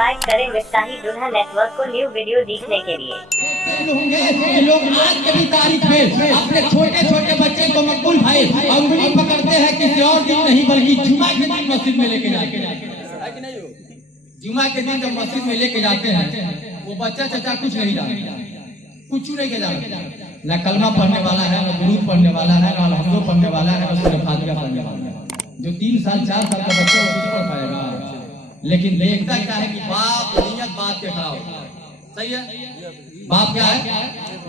Subscribe करें विस्ताही दुल्हा network को न्यू वीडियो देखने के लिए। लोग आज के भी तारीख में अपने छोटे छोटे बच्चे को मकबूल भाई अंगुली पकड़ते हैं किसी और दिन नहीं बल्कि जुमा के दिन मस्जिद में लेके जाते हैं। जुमा के दिन जब मस्जिद में लेके जाते हैं वो बच्चा चचा कुछ नहीं जानता, कुछ नहीं जानता, न कलमा पढ़ने वाला है, न दुरूद पढ़ने वाला है, न अलहम्दुलिल्लाह पढ़ने वाला है, न सूरह फातिहा पढ़ने वाला है। जो 3 साल 4 साल का बच्चा वो कुछ पढ़ पाएगा, लेकिन देखता क्या है कि बाप नियत बात के खड़ा होता है। सही है, बाप क्या है,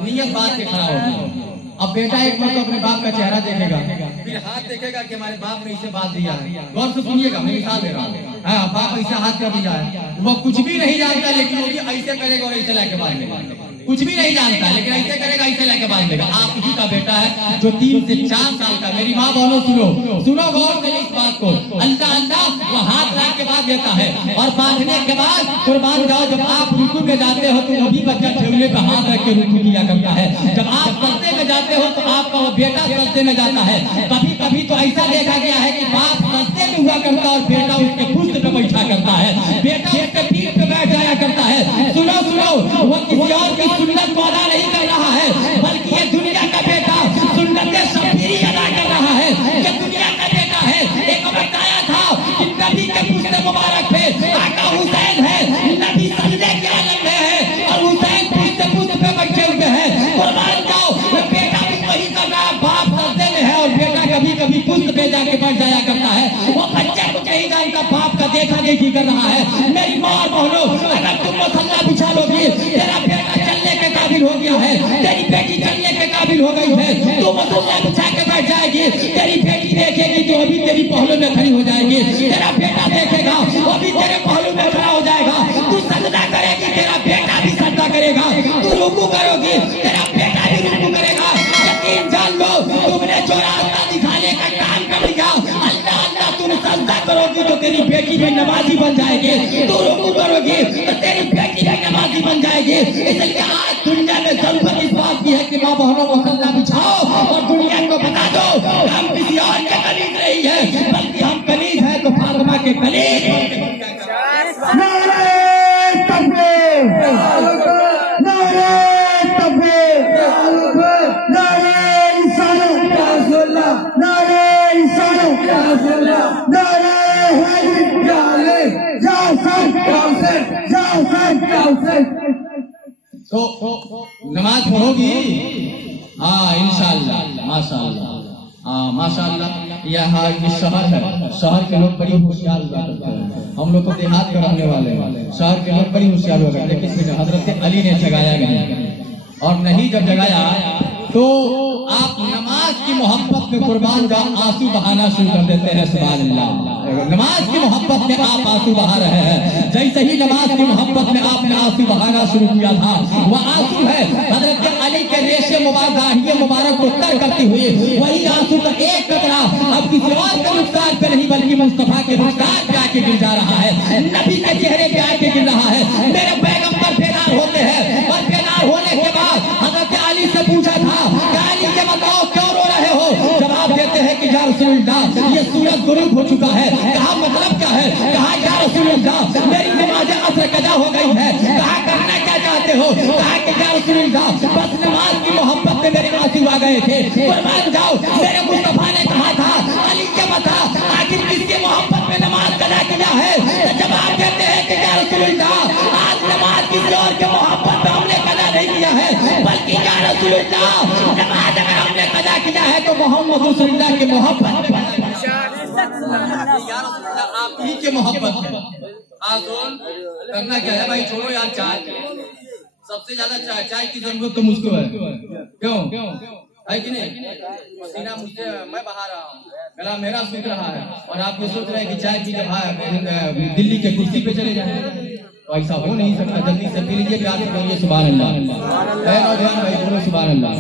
नियत बात के खड़ा होता है। अब बेटा एक बार तो अपने बाप का चेहरा देखेगा, फिर हाथ देखेगा कि हमारे बाप ने इसे बात दिया है। गौर से सुनिएगा, मैं मिसाल दे रहा हूँ। हाँ, बाप ऐसा हाथ कर दिया है, वो कुछ भी नहीं जानता लेकिन वो भी ऐसे करेगा और ऐसे लाके बांध देगा। कुछ भी नहीं जानता लेकिन ऐसे करेगा, ऐसे लाके बांध देगा। आप ही का बेटा है जो 3 से 4 साल का, मेरी माँ बहनों सुनो गौर से इस बात को। अल्लाह अल्लाह वो हाथ लाख के बाद देता है और बांधने के बाद कुर्बान जाओ। जब आप रुकू में जाते हो तो वही बच्चा ठेवले पे हाथ रख के रुकू किया करता है। जब आप सस्ते में जाते हो तो आपका वो बेटा सस्ते में जाता है। कभी कभी तो ऐसा देखा गया है कि बाप सस्ते में हुआ करता और बेटा उसके पुष्ट पे बैठा करता है, बेटा उसके पीठ पे बैठ जाया करता है। सुनो वो किसी और की सुन्नत को अदा नहीं कर रहा है, बल्कि ये दुनिया का बेटा सुन्नत शबीरी अदा कर रहा है। ये दुनिया का बेटा है। एक बताया था कि नबी के पुष्ट मुबारक पे आका हुसैन है, नबी सजदे के आलम में है और हुसैन पुष्ट पे बैठे हुए हैं। कुर्बान जाओ, बेटा भी वही कर रहा है, बाप सजदे में है और बेटा कभी कभी पुष्ट पे जाके बैठ जाया करता है। वो बच्चा कुछ नहीं जानता, बाप का देखा देखी कर रहा है। मेरी माँ बहनों, अगर तुम मसल्ला बिछा लोगी, तेरा बेटा चलने के काबिल हो गया है, तेरी बेटी चलने के काबिल हो गई है, तो मसल्ला बिछा के बैठ जाएगी। तेरी बेटी देखेगी तो अभी तेरी पहलू में खड़ी हो जाएगी, तेरा बेटा देखेगा वो भी तेरे पहलू में खड़ा हो जाएगा। तू सजदा करेगी, तेरा बेटा भी सजदा करेगा। तू रुकू करोगी, तेरा बेटा भी रुकू करेगा। यकीन जान लो, तुमने जो रास्ता दिखाने का काम कर लिया, अल्लाह अल्लाह तुम सजदा करोगी तो तेरी बेटी भी नमाजी बन जाएगी। तू रुकू करोगी तो तेरी बेटी भी नमाजी बन जाएगी। इसलिए आज दुनिया में जरूरत इस बात की है कि माँ बहनों को मसल्ला बिछाओ और दुनिया को बता दो हम किसी और के कलीग नहीं है, बल्कि हम कलीग है तो फातिमा के कलीग। नारे तकबीर, नारे तकबीर, नारे इंसानियत, नारे इंसानियत, नारे तो नमाज पढ़ोगी? हाँ इंशाअल्लाह, माशाअल्लाह, माशाअल्लाह। यह शहर है, शहर के लोग बड़ी होशियार हुआ करते हैं। हम लोग तो देहात में रहने वाले हैं, शहर के लोग बड़ी होशियार हुआ करते हैं। लेकिन हजरत अली ने जगाया नहीं, और नहीं जब जगाया तो आप नमाज की मोहब्बत में कुर्बान जाओ, आंसू बहाना शुरू कर देते हैं। सुभान अल्लाह, नमाज की मोहब्बत में आप आंसू बहा रहे हैं। जैसे ही नमाज की मोहब्बत में आपने आंसू बहाना शुरू किया था, वह आंसू है हजरत अली के रेशे मुबारक को तर करती हुई। वही आंसू का एक कतरा अब किसी और के रुखसार पे नहीं बल्कि मुस्तफा के रुखसार पे आके गिर जा रहा है, नबी के चेहरे पे आके गिर रहा है। मेरे पैगंबर बेदार होते हैं और बेदार होने के बाद हजरत अली से पूछा था कि अली के बताओ क्यों रो रहे हो? जवाब देते हैं कि या रसूलल्लाह ये सूरज गुरूब हो चुका है। कहा मतलब क्या है? कहा या रसूलल्लाह मेरी नमाज असर कदा हो गई है। कहा करना क्या चाहते हो? कहा कि या रसूलल्लाह बस नमाज की मोहब्बत में मेरे आंसू आ गए थे। कुर्बान जाओ, मेरे मुस्तफा ने कहा था अली के बता आखिर किसकी मोहब्बत में नमाज कदा किया है? जवाब देते हैं कि या रसूलल्लाह आज नमाज किसी और के मोहब्बत में हमने कदा नहीं किया है, बल्कि या रसूलल्लाह नमाज अगर हमने कदा किया है तो मोहम्मद रसूलुल्लाह की मोहब्बत, आप ही के मोहब्बत है। आजोन करना क्या है भाई, छोड़ो यार चाय, सबसे ज्यादा चाय की जरूरत तो मुझको है। क्यों है कि नहीं? पसीना मुझसे, मैं बहा रहा हूँ, गला मेरा सूख रहा है और आप ये सोच रहे हैं कि चाय पी के दिल्ली के कुर्सी पे चले जाए, तो ऐसा हो नहीं सकता। जल्दी से पी लीजिए, प्यार से बोलिए सुभान अल्लाह। भाई बोलो सुभान अल्लाह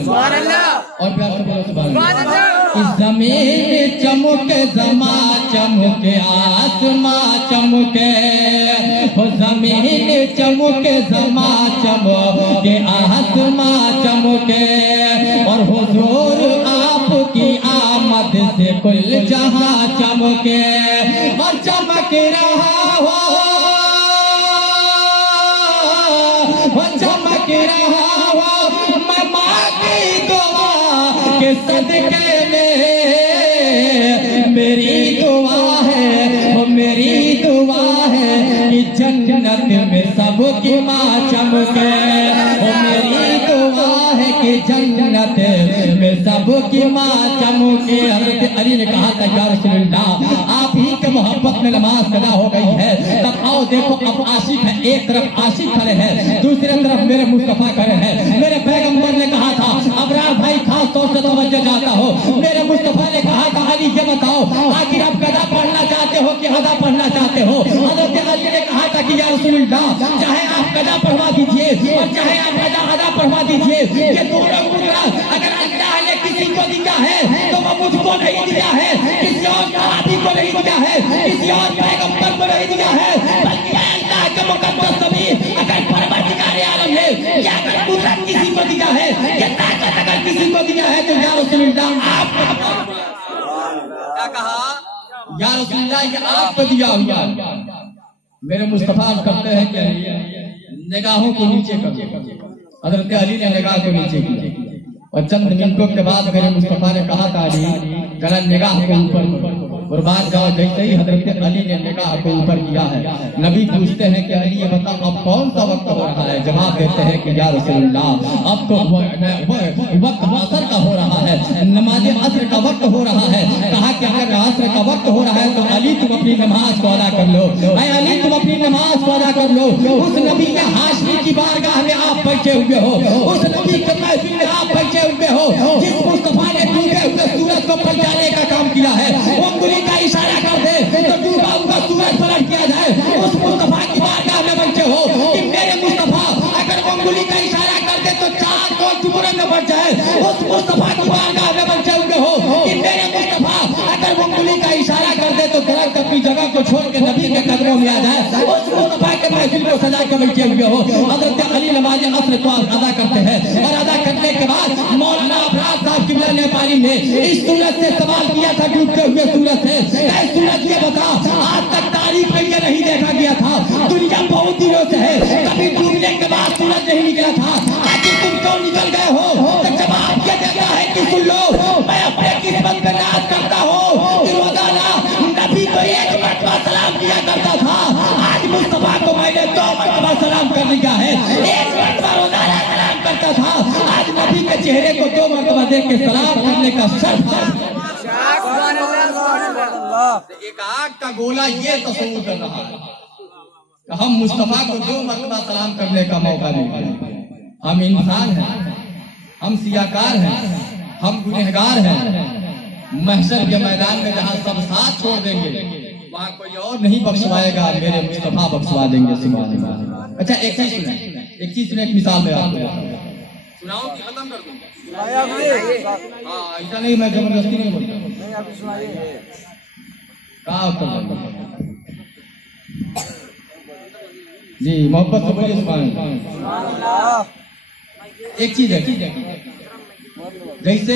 और प्यार से बोलो सुभान अल्लाह। इस ज़मीन चमके, ज़मा चमके, आसमां चमके, हो ज़मीन चमके, ज़मा चमके, आसमां चमके, और हुजूर आपकी आमद से कुल जहां चमके, और चमक रहा हो रहा हूँ मैं माँ की दुआ के सदके में। मेरी दुआ है वो मेरी दुआ है कि जन्नत में सबकी माँ चमके। वो मेरी दुआ है कि जन्नत में सबकी माँ चमके। हज़रत अली ने कहा था या रसूलल्लाह आप ही के मोहब्बत में नमाज अदा हो गई है, तब आओ देखो अब आशिक है, एक तरफ आशिक खड़े हैं, दूसरी तरफ मेरे मुस्तफा खड़े हैं। मेरे पैगंबर ने कहा था अबरार भाई खास तौर से तवज्जो चाहता हो, मेरे मुस्तफा ने कहा था अली ये बताओ आखिर आप कदा पढ़ना चाहते हो कि अदा पढ़ना चाहते हो। हज़रत अली ने कहा था कि या रसूलल्लाह चाहे आप कदा पढ़वा दीजिए और चाहे आप अदा पढ़वा दीजिए, ये दोनों मुद्रा अगर अल्लाह ने किसी को दिया है तो वो मुझको नहीं दिया है, किसी और सहाबी को नहीं दिया है, किसी और पैगंबर को नहीं दिया है, बल्कि अल्लाह के मुकद्दस नबी अगर परवरदिगार आलम है या अगर कुदरत किसी को दिया है, ये ताकत अगर किसी को दिया है तो या रसूलल्लाह आपको क्या कहा या रसूलल्लाह ये आपको दिया हुआ। मेरे मुस्तफा करते हैं कि निगाहों को नीचे कर। हज़रत अली ने निगाह को नीचे किया और चंद मिनटों के बाद मेरे मुस्तफा ने कहा था अली जरा निगाह को ऊपर और बात जाओ। जैसे ही हज़रत अली ने निगाह को ऊपर किया है, नबी पूछते हैं कि अली ये बताओ अब कौन सा वक्त हो रहा है। जवाब देते हैं कि या रसूलल्लाह अब तो वक्त असर का हो रहा है, नमाज असर का वक्त हो रहा है। कहा कि अगर असर का वक्त हो रहा है तो अली तुम अपनी नमाज को अदा कर लो, अली तुम अपनी नमाज को अदा कर लो। उस नबी के हाशमी की बारगाह में आप बैठे हुए हो, उस नबी के महफिल में आप बैठे हुए हो जिस मुस्तफा ने डूबे हुए सूरज को पलटाने का काम किया है। वो उंगली का इशारा कर दे तो डूबा हुआ सूरज पलट किया जाए। उस मुस्तफा की बारगाह में बैठे हो कि मेरे मुस्तफा अगर वो उंगली का इशारा कर दे तो चार को टुकड़े में बढ़ जाए। उस मुस्तफा की बारगाह में बैठे हुए हो कि मेरे मुस्तफा अगर वो उंगली का इशारा कर दे तो दरख्त अपनी जगह को छोड़ के नबी के कदमों में आ जाए। उस मुस्तफा के महफिल को सजा के बैठे हुए हो। हज़रत अली नमाज असर को अदा करते हैं और अदा करने के बाद मौलाना अफराद साहब किबला नेपाली ने इस सूरज से सवाल किया था डूबते हुए सूरज से, सूरज ये बता आज तक तारीख में ये नहीं देखा गया था, दुनिया बहुत दिनों से है कभी डूबने के बाद सूरज नहीं निकला था, आखिर तुम क्यों निकल गए हो। तो जवाब ये देता है कि सुन लो मैं अपने किस्मत में नाज करता हूँ कि रोजाना नबी को एक मरतबा सलाम किया करता था, आज मुस्तफा को मैंने 2 मरतबा सलाम कर दिया है। एक मरतबा रोजाना सलाम करता था, आज नबी के चेहरे को 2 मरतबा देख के सलाम करने का शर्त। एक आग का गोला ये तस्वीर कर रहा है कि हम मुस्तफा को 2 मरतबा सलाम करने का मौका देंगे। हम इंसान हैं, हम सियाकार हैं, हम गुनहगार हैं। महशर के मैदान में जहाँ सब साथ छोड़ देंगे वहाँ कोई और नहीं बख्शवाएगा, मेरे मुस्तफा बख्शवा देंगे। अच्छा एक चीज सुने, एक मिसाल में आपको सुनाओ कि खत्म कर दूंगा। हाँ ऐसा नहीं, मैं जबरदस्ती नहीं बोलता। जी मोहब्बत से बोलिए सुभान अल्लाह। एक चीज है जैसे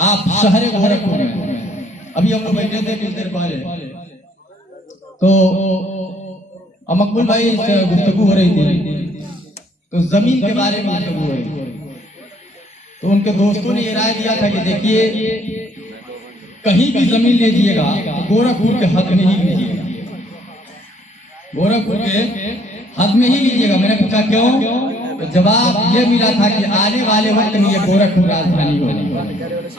आप शहर गोरखपुर में अभी हम लोग बैठे थे कुछ देर पहले, तो मकबूल भाई से गुफ्तगू हो रही थी, तो जमीन के बारे में गुफ्तगू हो रही थी। तो उनके दोस्तों ने ये राय दिया था कि देखिए कहीं भी जमीन ले लीजिएगा गोरखपुर के हद में ही लीजिएगा, गोरखपुर के हद में ही लीजिएगा। मैंने पूछा क्यों? तो जवाब ये मिला था कि आने वाले वक्त में ये गोरखपुर राजधानी होगी,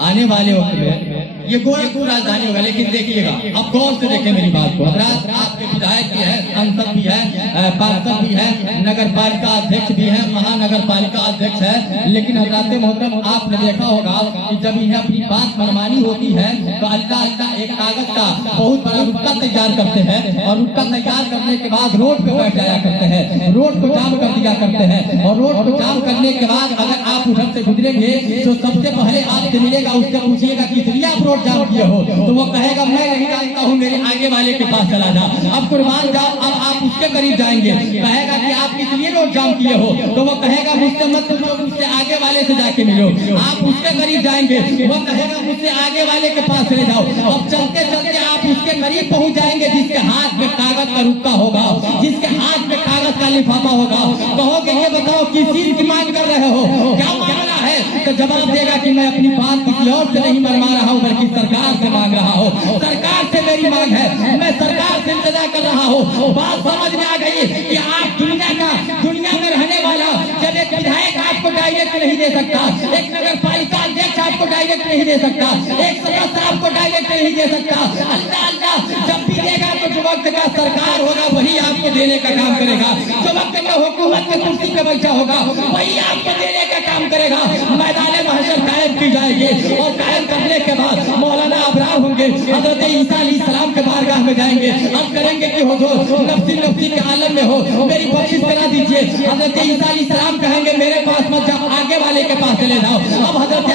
आने वाले वक्त में ये गोरखपुर राजधानी होगा। लेकिन देखिएगा, अब गौर से देखें मेरी बात को। आपके विधायक भी है, सांसद भी है, पार्षद भी है, नगर पालिका अध्यक्ष भी है, महानगर पालिका अध्यक्ष है। लेकिन हज़रात मोहतरम आपने देखा होगा कि जब इन्हें अपनी बात मनमानी होती है तो अल्लाह अल्लाह एक कागज का बहुत बड़ा रुक्का तैयार करते हैं और रुक्का तैयार करने के बाद रोड पे बैठ जाया करते हैं, रोड को जाम कर दिया करते हैं। और रोड को जाम करने के बाद अगर आप उधर से गुजरेंगे तो सबसे पहले आपसे मिलेगा, उससे पूछिएगा कि इसलिए आप रोड जाम किए हो, तो वो कहेगा मैं नहीं जानता हूँ, मेरे आगे वाले के पास चला जा। अब कुर्बान जाओ, अब आप उसके करीब जाएंगे, कहेगा कि आप इसलिए रोड जाम किए हो, तो वो कहेगा मुझसे मत पूछो, मुझसे आगे वाले से जाके मिलो। आप उसके करीब जाएंगे, वो कहेगा मुझसे आगे वाले के पास चले जाओ। अब चलते चलते आप उसके करीब पहुंच जाएंगे जिसके हाथ में कागज का रुक्का होगा, जिसके हाथ में कागज का लिफाफा होगा। कहोगे ये बताओ किस चीज की मांग कर रहे हो, क्या मांगना है? तो जवाब देगा कि मैं अपनी बात किसी और से नहीं मनवा रहा हूँ बल्कि सरकार से मांग रहा हूँ। सरकार से मेरी मांग है, मैं सरकार से इंतजार कर रहा हूँ। बात समझ में आ गई कि आप दुनिया में रहने वाला जब एक विधायक आपको डायरेक्ट नहीं दे सकता, एक नगर पालिका अध्यक्ष आपको डायरेक्ट नहीं दे सकता, एक सदस्य आपको डायरेक्ट नहीं दे सकता। अल्लाह अल्लाह जब भी देगा तो जो वक्त का सरकार होगा वही आपको देने का काम करेगा। जो वक्त में हुकूमत के कुर्सी पे बैठा होगा वही आपको देने का काम करेगा। मैदान महशर कायम की जाएगी और कायम करने के बाद मौलाना अबरार होंगे, हजरत ईसा अलैहिस्सलाम के बारगाह में जाएंगे, अब करेंगे कि हुजूर नफ्सी नफ्सी के आलम में हो, मेरी बख्शिश करा दीजिए। हजरत ईसा अलैहिस्सलाम कहेंगे मेरे पास मत जाओ, आगे वाले के पास चले जाओ। अब हजरत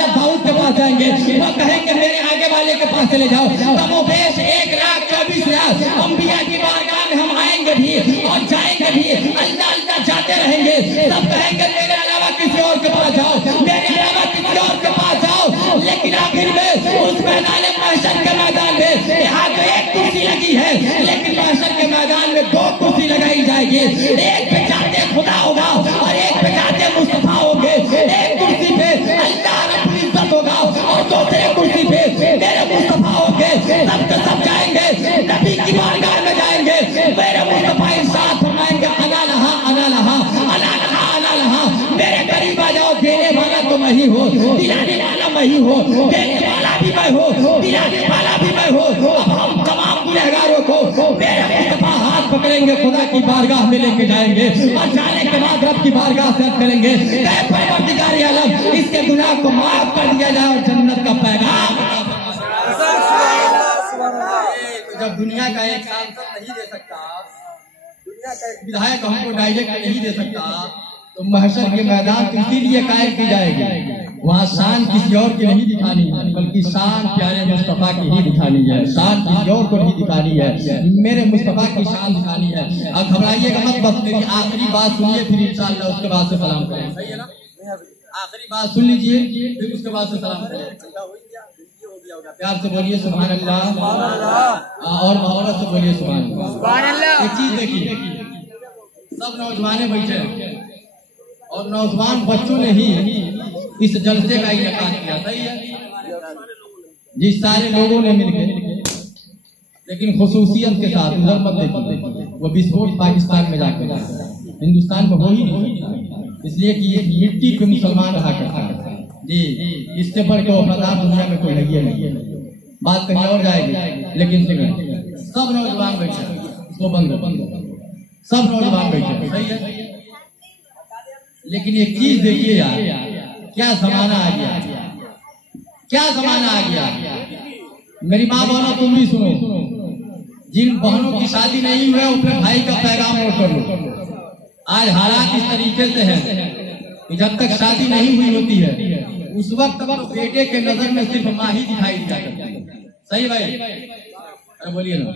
दाऊद के पास जाएंगे, वो कहेंगे मेरे आगे वाले के पास चले जाओ। तब वो बेश 1,24,000 अंबिया की बारगाह में हम आएंगे भी और जाएंगे भी, अल्लाह अल्लाह जाते रहेंगे। सब कहेंगे मेरे अलावा किसी और के पास जाओ, मेरे अलावा किसी और के पास जाओ। लेकिन आखिर में उस मैदान महशर के मैदान में यहाँ तो एक कुर्सी लगी है, लेकिन महशर के मैदान में 2 कुर्सी लगाई जाएगी। एक पे जाते खुदा होगा और एक पे जाते मुस्तफा होंगे। एक कुर्सी पे अल्लाह रब्बुल इज्जत होगा और दूसरे कुर्सी पे मेरे मुस्तफा होंगे। सब के सब जाएंगे, नबी की बारगाह में जाएंगे। मेरे मुस्तफा इरशाद फरमाएंगे अना लहा अना लहा अना लहा अना लहा। मेरे करीब आ जाओ, देने वाला तो मैं ही हो, दिलाने वाला मैं ही हो, देने वाला भी मैं हो, दिलाने वाला भी मैं हो। अब हम तमाम गुनहगारों को मेरे मुस्तफा हाथ पकड़ेंगे, खुदा की बारगाह में लेके जाएंगे और जाने के बाद रब की बारगाह से करेंगे परवरदिगार आलम इसके गुनाह को माफ कर दिया जाए और जन्नत का पैगाम। जब दुनिया का एक सांसद नहीं दे सकता, दुनिया का एक विधायक हमको डायरेक्ट नहीं दे सकता, तो महशर के मैदान तो इसीलिए कायम की जाएगी। वहाँ शान किसी और की नहीं दिखानी है, बल्कि शान प्यारे मुस्तफा की ही दिखानी है। शान किसी और को नहीं दिखानी है, मेरे मुस्तफा की शान दिखानी है। अब घबराइएगा मत, बस मेरी आखिरी बात सुनिए, फिर इंशाअल्लाह उसके बाद से सलाम करें। सही है ना? आखिरी बात सुन लीजिए, फिर उसके बाद से सलाम करें। प्यार से बोलिए सुभान अल्लाह और मोहब्बत से बोलिए सुभान अल्लाह। एक चीज देखिए, सब नौजवाने बैठे और नौजवान बच्चों ने ही इस जलसे का इनेकाद किया। सही है जी, सारे लोगों ने मिलकर, लेकिन खुसूसियत के साथ उधर मत देखिए, वो विस्फोट पाकिस्तान में जाकर हिंदुस्तान में हो ही नहीं, इसलिए कि ये मिट्टी पे मुसलमान रहा करता है जी। इससे बढ़ के वफादार दुनिया में कोई नहीं है। बात कहीं और जाएगी, लेकिन सब नौजवान बैठे, इसको बंद सब नौजवान बैठे। सही है, लेकिन एक चीज देखिए यार, क्या जमाना आ गया, क्या जमाना आ गया। मेरी माँ बहनों तुम भी सुनो, जिन बहनों की शादी नहीं हुई अपने भाई का पैगाम नोट कर लो। आज हालात इस तरीके से है कि जब तक शादी नहीं हुई होती है उस वक्त बेटे के नजर में सिर्फ माँ ही दिखाई दिया करती है। सही भाई, अरे बोलिए ना।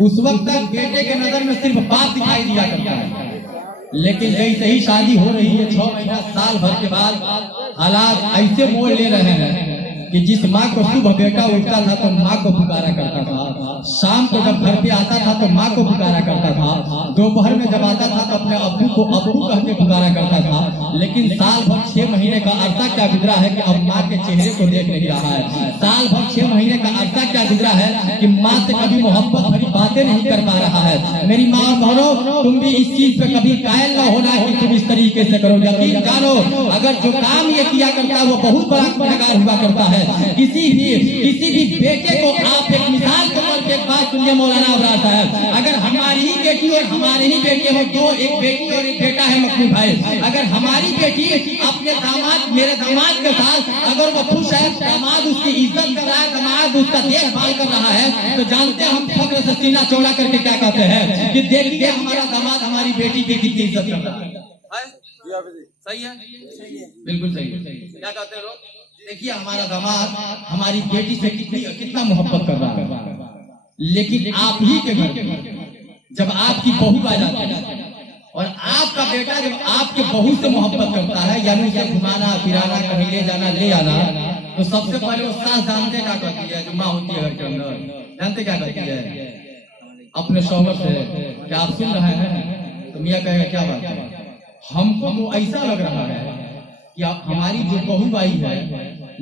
उस वक्त तक बेटे के नजर में सिर्फ बाप दिखाई दिया करता है, लेकिन जैसे ही शादी हो रही है 6 महीना साल भर के बाद हालात ऐसे मोड़ ले रहे हैं कि जिस माँ को सुबह बेटा उठता था तो माँ को पुकारा करता था, शाम को जब घर पे आता था तो माँ को पुकारा करता था, दोपहर में जब आता था तो अपने अब्बू को अब्बू कह के पुकारा करता था। लेकिन साल भर 6 महीने का अरसा क्या गुजरा है कि अब माँ के चेहरे को देख नहीं रहा है। साल भर 6 महीने का अरसा क्या गुजरा है कि माँ से कभी मोहब्बत भरी बातें नहीं कर पा रहा है। मेरी माँ और बहनों, तुम भी इस चीज पे कभी कायल न होना कि तुम इस तरीके से करो। यकीन जानो, अगर जो काम ये किया करता है वो बहुत बड़ा गुनहगार हुआ करता है। किसी भी बेटे को आप एक मिसाल के तौर पे एक बात सुनिए मौलाना अबरार साहब, अगर हमारी ही बेटी और हमारे ही बेटे हो, दो एक बेटी और एक बेटा है मकबूल भाई, अगर हमारी बेटी अपने दामाद मेरे दामाद के साथ अगर वो खुश है, दामाद उसकी इज्जत कर रहा है, दामाद उसका देखभाल कर रहा है, तो जानते हैं हम फक्र से सीना चौड़ा करके क्या कहते हैं कि देखिए हमारा दामाद हमारी बेटी की कितनी इज्जत कर रहा है। सही है, बिल्कुल सही है। क्या कहते हैं लोग, देखिए हमारा दामाद हमारी बेटी से कितना मोहब्बत कर रहा है। लेकिन आप ही के घर जब आपकी बहू आ जाती है और आपका बेटा जब आपके बहू से मोहब्बत करता है, यानी उसे घुमाना फिराना कहीं ले जाना ले आना, तो सबसे पहले वो सास जानते क्या करती है, जो माँ होती है घर के अंदर, जानते क्या करती है, अपने शौहर से, क्या आप सुन रहे हैं, तो मियाँ कहेगा क्या बात है, हमको तो ऐसा लग रहा है कि आप हमारी जो बहू आई है,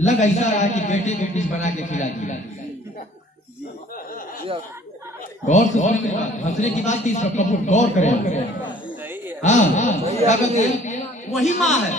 लग ऐसा रहा है कि बेटे को कुछ बना के खिला दिया। गौर से हंसने की बात थी, सब गौर करें। हाँ, क्या कहते हैं, वही माँ है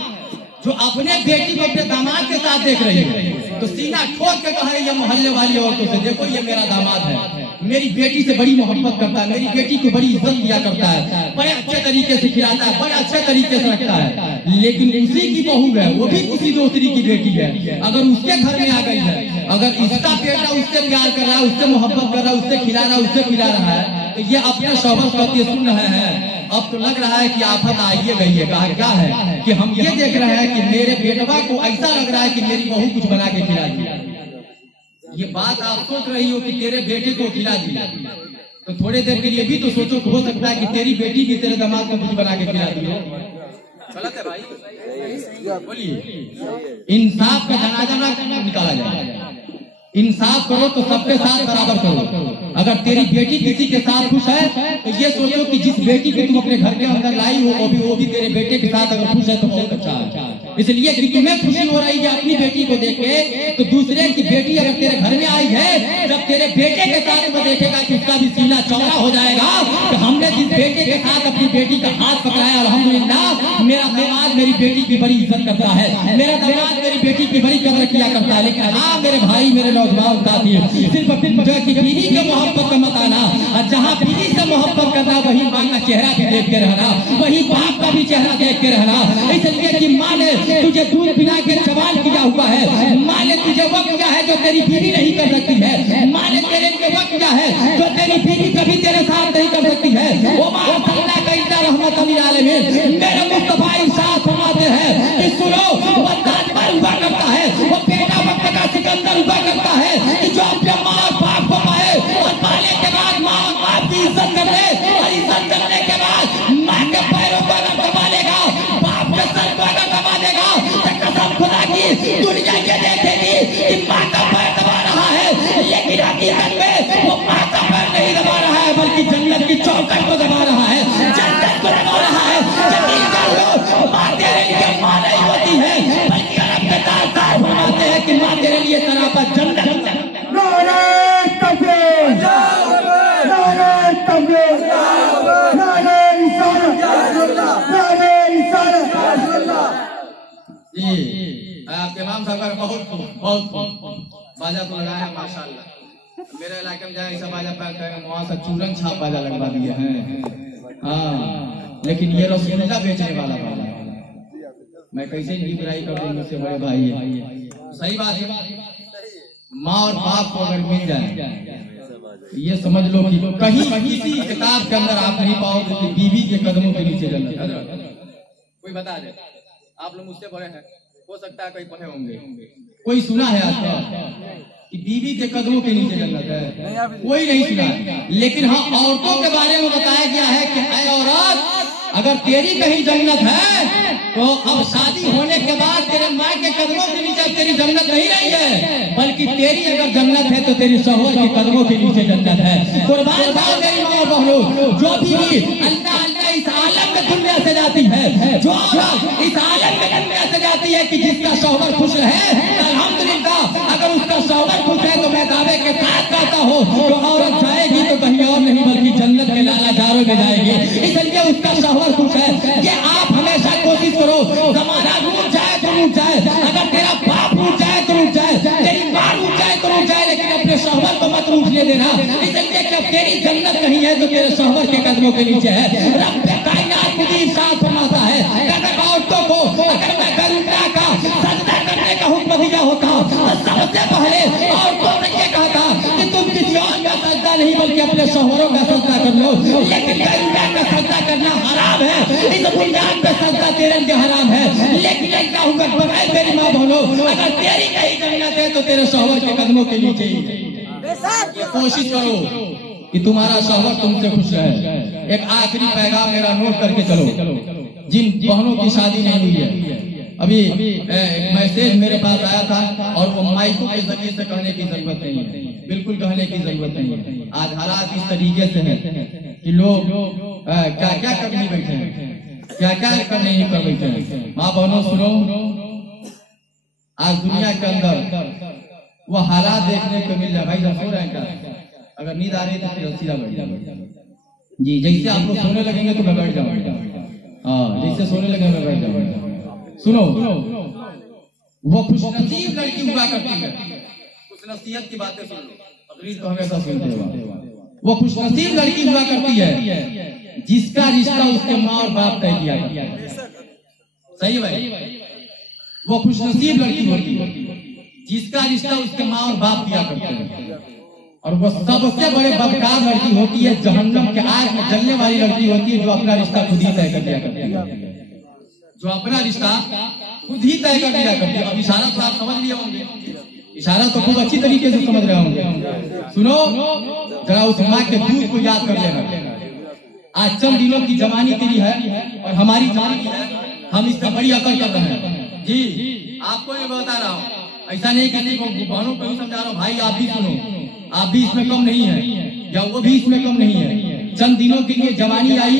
जो अपने बेटी को अपने दामाद के साथ देख रही है, तो सीना ठोक के कहे ये मोहल्ले वाली औरतों से, देखो ये मेरा दामाद है, मेरी बेटी से बड़ी मोहब्बत करता है, मेरी बेटी को बड़ी इज्जत किया करता है, बड़े अच्छे तरीके से खिलाता है, बड़े अच्छे तरीके से रखता है। लेकिन उसी की बहू है, वो भी किसी दूसरी की बेटी है, अगर उसके घर में आ गई है, अगर इसका बेटा उससे प्यार कर रहा है, उससे मोहब्बत कर रहा है, उससे खिला रहा है, उससे खिला रहा है, तो ये अपने शौहर का सुन रहे हैं। अब तो लग रहा है कि आफत आइए गई है। कहा क्या है कि हम ये देख रहे हैं कि मेरे बेटवा को ऐसा लग रहा है कि मेरी बहू कुछ बना के खिला दी। ये बात आप सोच रही हो कि तेरे बेटे को खिला दिया, तो थोड़ी देर के लिए भी तो सोचो कि हो सकता है कि तेरी बेटी भी तेरे दामाद को कुछ बना के खिला दी हो। गलत है भाई, बोलिए। इंसाफ का जनाजा ना निकाला जाए, इंसाफ करो तो सबके साथ बराबर करो। अगर तेरी बेटी किसी के साथ खुश है तो ये सोचो कि जिस बेटी को तुम अपने घर के अंदर लाई हो वो भी तेरे बेटे के साथ अगर खुश है तो बहुत अच्छा है। इसलिए कि तुम्हें खुशी हो रही है अपनी बेटी को देख के, तो दूसरे की बेटी अगर तेरे घर में आई है, जब तेरे बेटे के साथ वो देखेगा कि उसका भी सीना चौड़ा हो जाएगा कि हमने जिस बेटे के साथ अपनी बेटी का हाथ पकड़ाया, अल्हम्दुलिल्लाह मेरा दामाद मेरी बेटी की बड़ी इज्जत करता है, मेरा दामाद मेरी बेटी की बड़ी कदर किया करता है। लेकिन हाँ मेरे भाई, मेरे नौजवान साथी, सिर्फ बीवी के मोहब्बत का मत आना, और जहाँ बीवी से मोहब्बत करना वही माँ का चेहरा भी देख के रहना, वही बाप का भी चेहरा देख के रहना। इसलिए कि माँ ने तुझे दूध पिला के सवाल किया हुआ है, माँ ने तुझे वो किया है जो तेरी बीवी नहीं कर सकती है, माँ ने तेरे लिए वो किया है जो तेरी बीवी कभी तेरे साथ नहीं कर सकती है। वो माँ अल्लाह का इंदा रहमत अमीर आलमीन मेरे मुस्तफा इरशाद फरमाते हैं कि सुनो, वो ताजमहल हुआ करता है, वो बेटा वक्त का सिकंदर हुआ करता है कि जो अपने माँ और बाप को पाए और पाने के बाद माँ और बाप की इज्जत कर ले, और इज्जत करने के बाद माँ के पैरों को अगर दबा लेगा, बाप के सर को अगर दबा देगा, तो कसम खुदा की दुनिया ये देखेगी कि माँ का पैर दबा रहा है, लेकिन हकीकत में वो माँ का पैर नहीं दबा रहा है, बल्कि जन्नत की चौखट को दबा रहा है, जन्नत को दबा रहा है। यकीन कर लो, माँ तेरे लिए माँ नहीं होती है, बल्कि अरब के ताजदार फरमाते हैं कि माँ तेरे लिए तरह पर जन्नत। आपके इमाम साहब का बहुत बाजा तो लगाया है माशाल्लाह। मेरे इलाके में जाए ऐसा बाजा पैक करेंगे, वहाँ से चूरन छाप बाजा लगवा दिए हैं। हाँ, लेकिन ये रसगुल्ला बेचने वाला बाजा मैं कैसे नहीं बुराई कर दूं, मुझसे बड़े भाई है। सही बात है, माँ और बाप को अगर मिल जाए ये समझ लो कि कहीं किसी किताब के अंदर आप नहीं पाओगे कि बीवी के कदमों के नीचे जन्नत। कोई बता दे, आप लोग मुझसे बड़े हैं, हो सकता है कहीं पढ़े होंगे, कोई सुना है आज कि बीवी के कदमों के नीचे जन्नत है? कोई नहीं सुना। लेकिन हाँ, औरतों के बारे में बताया गया है कि ऐ औरत, अगर तेरी कहीं जन्नत है तो अब शादी होने के बाद तेरे माँ के कदमों के नीचे तेरी जन्नत नहीं रही है, बल्कि तेरी अगर जन्नत है तो तेरी शौहर के कदमों के नीचे जन्नत है। कुर्बान जाओ मेरी माँ बहनों, जो बीवी अल्लाह इस आलम में दुनिया से जाती है, जो औरत इस आलम में दुनिया से जाती है कि जिसका शौहर खुश रहे, अल्हम्दुलिल्लाह अगर उसका शौहर खुश है तो मैं दावे के साथ कहता हूँ तो औरत जाएगी तो कहीं और नहीं बल्कि जन्नत के लाला जारों में जाएगी। इसलिए उसका शौहर खुश है। ये आप हमेशा कोशिश करो, जमाना रूठ जाए तो रूठ जाए, अगर तेरा बाप रूठ जाए तो रूठ जाए, तेरी माँ रूठ जाए तो रूठ जाए, लेकिन अपने शौहर को मत रूठने देना। इसलिए जब तेरी जन्नत कहीं है तो तेरे शौहर के कदमों के नीचे है। रब कायनात मुझे इरशाद फरमाता है, औरतों को अगर मैं गरुड़ा का सजदा करने का हुक्म दिया होता तो सबसे पहले औरतों से ये कहता कि तुम किसी और का सजदा नहीं बल्कि अपने शौहरों का सजदा कर लो। लेकिन गरुड़ा का सजदा करना हराम है, इस बुनियाद पे सजदा तेरे लिए हराम है। लेकिन एक कहूँगा बगैर मेरी माँ बोलो, अगर तेरी कहीं जन्नत है तो तेरे शौहर के कदमों के नीचे ही। कोशिश करो कि तुम्हारा शौहर तुमसे खुश रहे। एक आखिरी पैगाम मेरा नोट करके चलो, जिन बहनों की शादी नहीं हुई है अभी एक मैसेज मेरे पास आया था और वो माइकों के जरिए से कहने की जरूरत नहीं है, बिल्कुल कहने की जरूरत नहीं है। आज हालात इस तरीके से है कि लोग क्या क्या करने बैठे हैं, क्या क्या करने नहीं कर बैठे हैं। माँ बहनों सुनो, आज दुनिया के अंदर वो हालात देखने को मिल रहा। भाई जब सो रहे हैं क्या? अगर नींद आ रही है तो सीधा बैठ जाओ जी। जैसे आप लोग सोने लगेंगे तो मैं बैठ जाऊंगा। हाँ, जैसे सोने लगे मैं बैठ जाऊंगा। सुनो, वो खुशनसीब लड़की हुआ करती है। कुछ नसीहत की बातें सुन लो, तकरीर तो हमेशा सुनते हो। वो खुशनसीब लड़की हुआ करती है जिसका रिश्ता उसके माँ और बाप तय किया करता है। सही भाई, वो खुशनसीब लड़की होती है जिसका रिश्ता उसके माँ और बाप किया करते हैं। और वो सबसे बड़े बदकार लड़की होती है, जहन्नम के आग में जलने वाली लड़की होती है जो अपना रिश्ता खुद ही तय कर दिया करती है, जो अपना रिश्ता खुद ही तय कर दिया करती है। अब इशारा तो आप समझ लिए होंगे, इशारा तो खूब अच्छी तरीके से समझ रहे होंगे। सुनो जरा उस माँ के दूध को याद कर लेना। आज चंद दिनों की जवानी तेरी है और हमारी जवानी है, हम इससे बड़ी अकल कर रहे हैं जी। आपको ये बता रहा हूँ, ऐसा नहीं किसी को बहनों को समझा रहा हूँ। भाई आप भी सुनो, आप भी इसमें कम नहीं है या वो भी इसमें कम नहीं है। चंद दिनों के लिए जवानी आई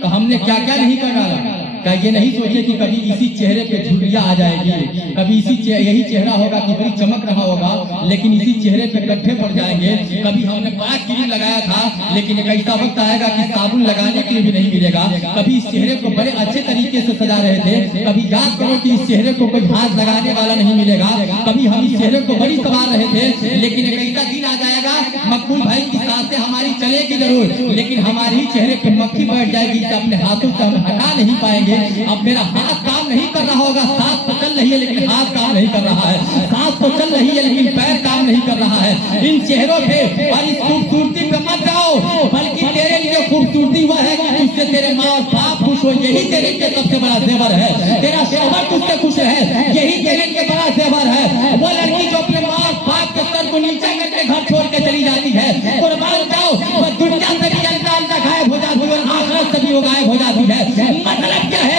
तो हमने क्या क्या नहीं कर डाला। क्या ये नहीं सोचे कि कभी इसी चेहरे पे झुर्रियां आ जाएगी, कभी यही चेहरा होगा कि बड़ी चमक रहा होगा लेकिन इसी चेहरे पे गड्ढे पड़ जाएंगे। कभी हमने बड़ा क्रीम लगाया था लेकिन एक ऐसा वक्त आएगा कि साबुन लगाने के लिए भी नहीं मिलेगा। कभी इस चेहरे को बड़े अच्छे तरीके से सजा रहे थे, कभी याद करो कि इस चेहरे को कोई हाथ लगाने वाला नहीं मिलेगा। कभी हम इस चेहरे को बड़ी संवार रहे थे लेकिन एक ऐसा दिन आ जाएगा, मकबूल भाई की सांसें हमारी चलेगी जरूर लेकिन हमारे ही चेहरे पे मक्खी बैठ जाएगी, अपने हाथों से हम हटा नहीं पाएंगे। अब मेरा हाथ काम नहीं कर रहा होगा, सांस तो चल रही है लेकिन हाथ काम नहीं कर रहा है, सांस तो चल रही है लेकिन पैर काम नहीं कर रहा है। इन चेहरों पे और इस खूबसूरती पे मत जाओ, बल्कि तेरे लिए खूबसूरती वह है कि तुझसे तेरे माँ और बाप खुश हो, यही तेरे लिए सबसे बड़ा जेवर है। तेरा शोहर तुझसे खुश है, यही तेरे लिए बड़ा जेवर है। वो लड़की जो अपने माँ और बाप के सर को नीचा करके घर छोड़ के चली जाती है, कुर्बान जाओ, वो दुनिया से भी अंदाजा गायब हो जाती है, आखिरत से भी वो गायब हो जाती है। मतलब क्या है,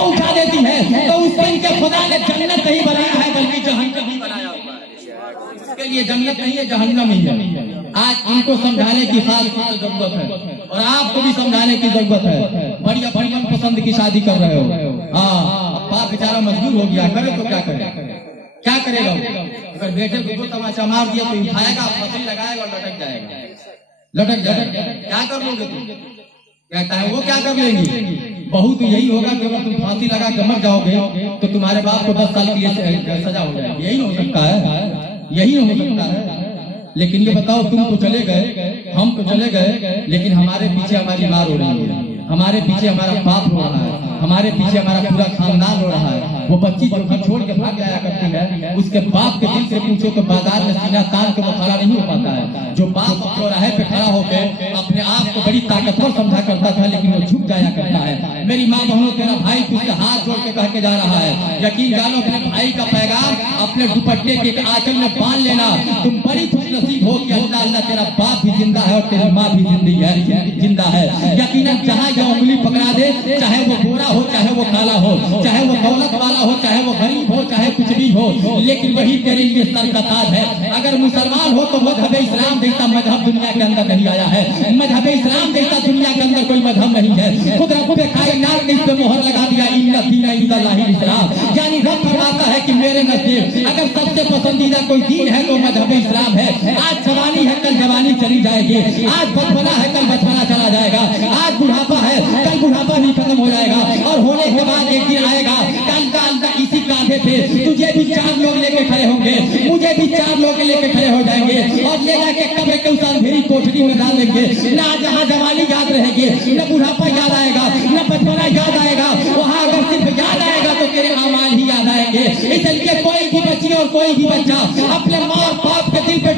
उठा देती है तो उस दिन के खुदा ने जन्नत नहीं बनाया है बल्कि जहन्नम ही बनाया हुआ है। इसके लिए जन्नत नहीं है, जहन्नम ही है। आज इनको समझाने की खास जरूरत है और आपको भी समझाने की जरूरत है। बड़ी अपनी मनपसंद की शादी कर रहे हो, हाँ बाप बेचारा मजबूर हो गया, करे तो क्या करे, क्या करेगा? अगर बेटे को तमाचा मार दिया तो उठाएगा, फांसी लगाएगा और लटक जाएगा, लटक जाएगा। क्या कर लोगे तुम? कहता है वो क्या कर लेंगी? बहू तो यही होगा कि अगर तुम फांसी लगा के मर जाओगे तो तुम्हारे बाप को 10 साल की सजा हो जाएगी। यही हो सकता है, यही हो सकता है। लेकिन ये बताओ, तुम तो चले गए, हम तो चले गए, लेकिन हमारे पीछे हमारी माँ रो रही है, हमारे पीछे हमारा बाप रो रहा है, हमारे पीछे हमारा पूरा खानदान रो रहा है। वो बच्ची जो घर छोड़ के भाग जाया करती है, उसके बाप के दिल से पूछो तो बाजार में सीना तान के वो खड़ा नहीं हो पाता है। जो बाप चौराहे पे खड़ा होकर अपने आप को बड़ी ताकतवर समझा करता था लेकिन वो झुक जाया करता है। मेरी माँ बहनों, तेरा भाई तुझसे हाथ जोड़ के कह के जा रहा है, यकीन जानो अपने भाई का पैगाम अपने दुपट्टे के आंचल में बांध लेना। तुम बड़ी खुशनसीब हो कि अल्लाह अल्लाह तेरा बाप भी जिंदा है और तेरी माँ भी जिंदा है। यकीनन जहाँ यह उंगली पकड़ा दे, चाहे वो गोरा हो, चाहे वो काला हो, चाहे वो दौलत वाला हो, चाहे वो गरीब हो, चाहे कुछ भी हो, लेकिन वही तेरे लिए सर का ताज है। अगर मुसलमान हो तो मजहब इस्लाम जैसा मजहब दुनिया के अंदर नहीं आया है, मजहब इस्लाम जैसा दुनिया के अंदर कोई मजहब नहीं है। खुद रब कायनात ने इस पे मोहर लगा दिया, इन्ना दीन इंदल्लाहि इस्लाम, यानी रब फरमाता है कि मेरे नजदीक अगर सबसे पसंदीदा कोई दीन है तो मजहब इस्लाम है। आज जवानी है, कल जवानी चली जाएगी, आज बचपना है, कल बचपना चला जाएगा, आज बुढ़ापा है, कल बुढ़ापा भी खत्म हो जाएगा और होने के बाद एक दिन आएगा इसी कांधे पे तुझे भी 4 लोग लेके खड़े होंगे, मुझे भी 4 लोग लेके खड़े हो जाएंगे और ले जाके कब्र के उस अंधेरी कोठरी में डाल देंगे। ना जहाँ जवानी याद रहेगी, न बुढ़ापा याद आएगा, न बचपना याद आएगा, वहाँ अगर सिर्फ याद आएगा तो तेरे अमाल ही याद आएंगे। इसलिए कोई भी बच्ची और कोई भी बच्चा अपने माँ बाप के दिल पे